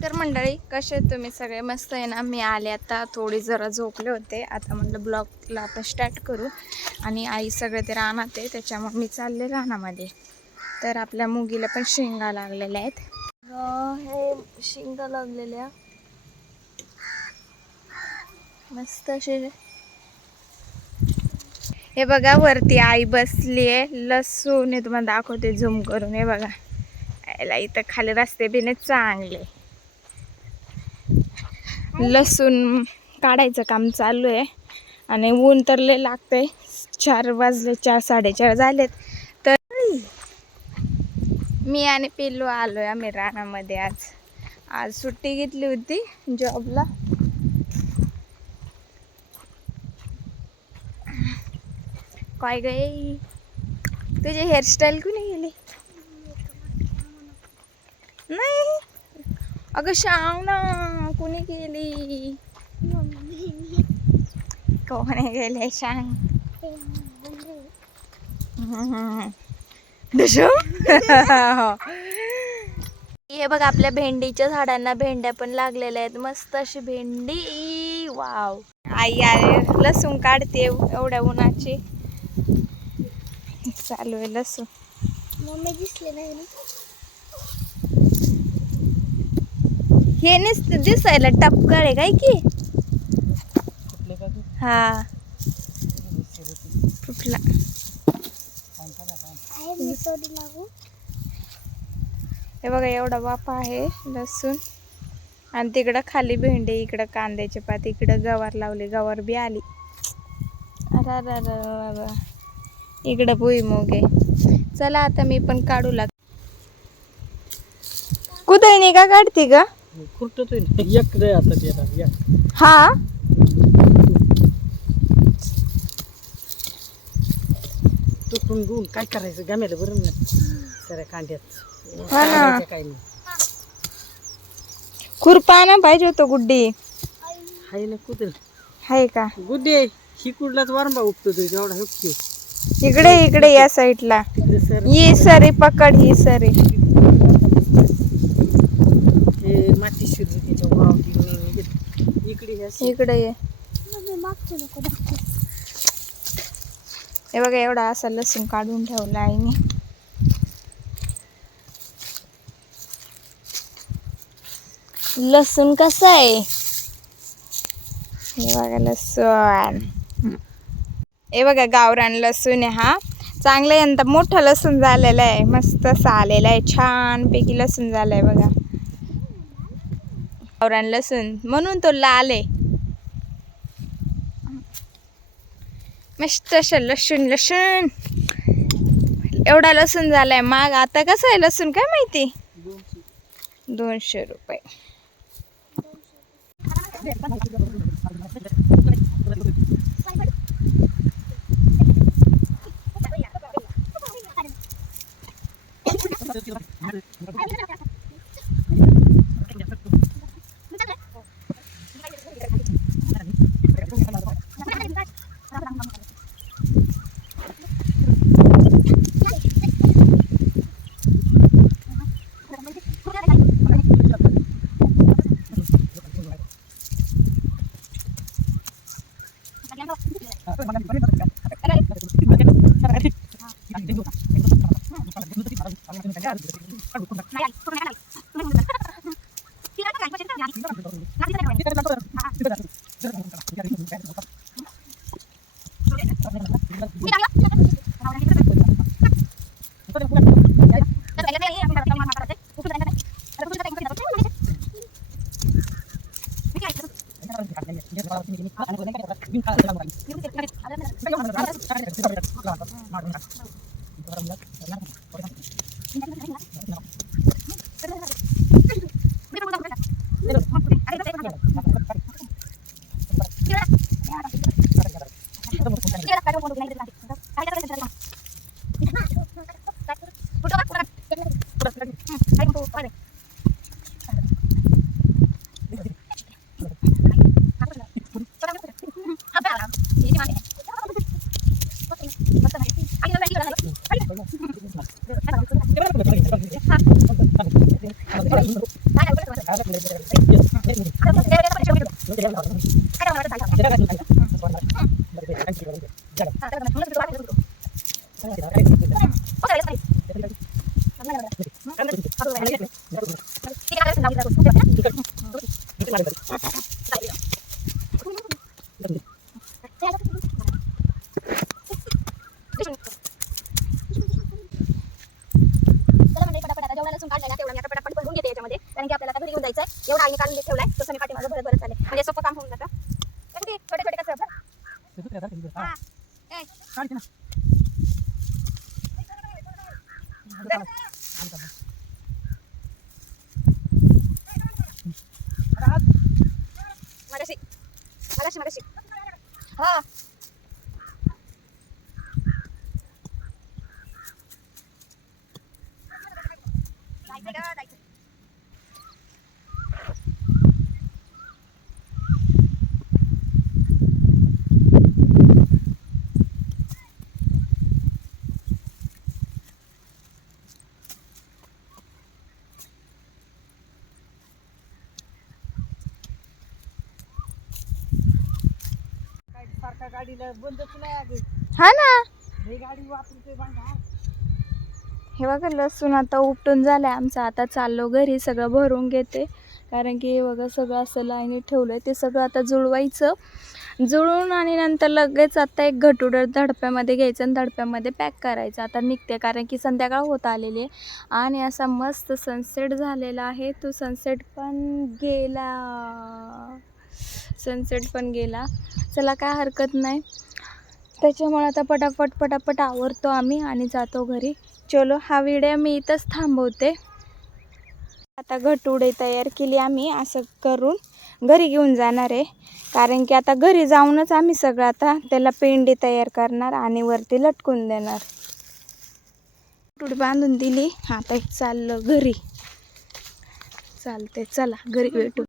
नमस्कार मंडळी, कसे आहेत तुम्ही सगळे? मस्त आहे ना. मी आले आता, थोडी जरा झोपले होते. आता म्हटलं ब्लॉगला आपण स्टार्ट करू. आणि आई सगळे ते रानात आहे, त्याच्यामुळे मी चालले रानामध्ये. तर आपल्या मुगीला पण शेंगा लागलेल्या आहेत. हे शेंगा लागलेल्या मस्त असे. हे बघा वरती आई बसली आहे. लसूण हे तुम्हाला दाखवते झूम करून. हे बघा, याला इथं खाली रस्ते बिने चांगले. लसूण काढायचं काम चालू आहे आणि ऊन तर लय लागतंय. 4 वाजले, 4 साडेचार झालेत. तर मी आणि पिल्लू आलोय आम्ही रानामध्ये. आज सुट्टी घेतली होती जॉबला. काय गई, तुझे हेअरस्टाईल कुणी गेली? नाही अगं श्याम ना, कुणी केली? कोणी गेले सांग? हे बघ, आपल्या भेंडीच्या झाडांना भेंड्या पण लागलेल्या आहेत. मस्त अशी भेंडी. वाव. आई आले लसूण काढते एवढ्या उन्हाची. चालू आहे लसूण. मम्मी दिसले नाही ना. हे नुसतं दिसायला टपकळ आहे काय की? हा फुटला. हे बघा एवढा वाफा आहे लसूण. आणि तिकडं खाली भेंडी, इकडं कांद्याचे पात, इकडं गवार लावले. गवार बी आली. अरे इकडं भुईमुग आहे. चला आता मी पण काढू लाग. कुदळणी का काढते का? हा तुटून घेऊन काय करायचं गमेला बरं ना सऱ्या कांद्यात. हा ना. काय नाही खुरपा ना पाहिजे होतं. गुड्डी हाय ना कुठं आहे का? गुड्डी आहे ही कुठलाच वारंबा उपतो तो जेवढा हुकतो. इकडे इकडे या साईडला तिकडे सर ही सरी पकड. ही सरी हे माती शिरली त्याच्या वाव तिकडे इकडे ह्या इकडे ये. हे बघा एवढा असा लसूण काढून ठेवला आहे मी. लसूण कसा आहे हे बघा. लसूण हे बघा, गावरान लसूण आहे हा. चांगला यंदा मोठा लसूण झालेला आहे. मस्त असा आलेला आहे. छान पैकी लसूण झालाय बघा. गावरान लसूण म्हणून तो लाल आहे. मस्त असं लसूण लसूण. एवढा लसूण झालाय. माग आता कसं आहे लसूण काय माहिती. 200 रुपये. जेवढा लसूण काढलाय ना तेवढा मी आता पटापट भरून घेते याच्यामध्ये, कारण की आपल्याला आता घरी घेऊन जायचंय. एवढा आईने काढून ठेवलाय, तसं मी पाठीमागं भरत भरत चालले, म्हणजे सोपं काम होऊन जातं. छोटे छोटे कचरा मगाशी हा सारखा गाडीला बंदच नाही अगं. हा ना. हे गाडी वापरतोय भांगार. हे बघा लसूण आता उपटून झालं आहे आमचं. आता चाललो घरी, सगळं भरून घेते, कारण की हे बघा सगळं असं लाईनीत ठेवलं आहे. ते सगळं आता जुळवायचं, जुळवून आणि नंतर लगेच आता एक घटुडं धडप्यामध्ये घ्यायचं आणि धडप्यामध्ये पॅक करायचं. आता निघते, कारण की संध्याकाळ होत आलेली आहे आणि असा मस्त सनसेट झालेला आहे. तो सनसेट पण गेला. चला काय हरकत नाही, त्याच्यामुळे आता पटापट आवरतो आम्ही आणि जातो घरी. चलो, हा व्हिडिओ मी इथंच थांबवते. आता घटुडे तयार केली आम्ही, असं करून घरी घेऊन जाणार आहे, कारण की आता घरी जाऊनच आम्ही सगळं आता त्याला पेंडी तयार करणार आणि वरती लटकून देणार. घटुडी बांधून दिली, आता चाललं घरी. चालते, चला घरी भेटू.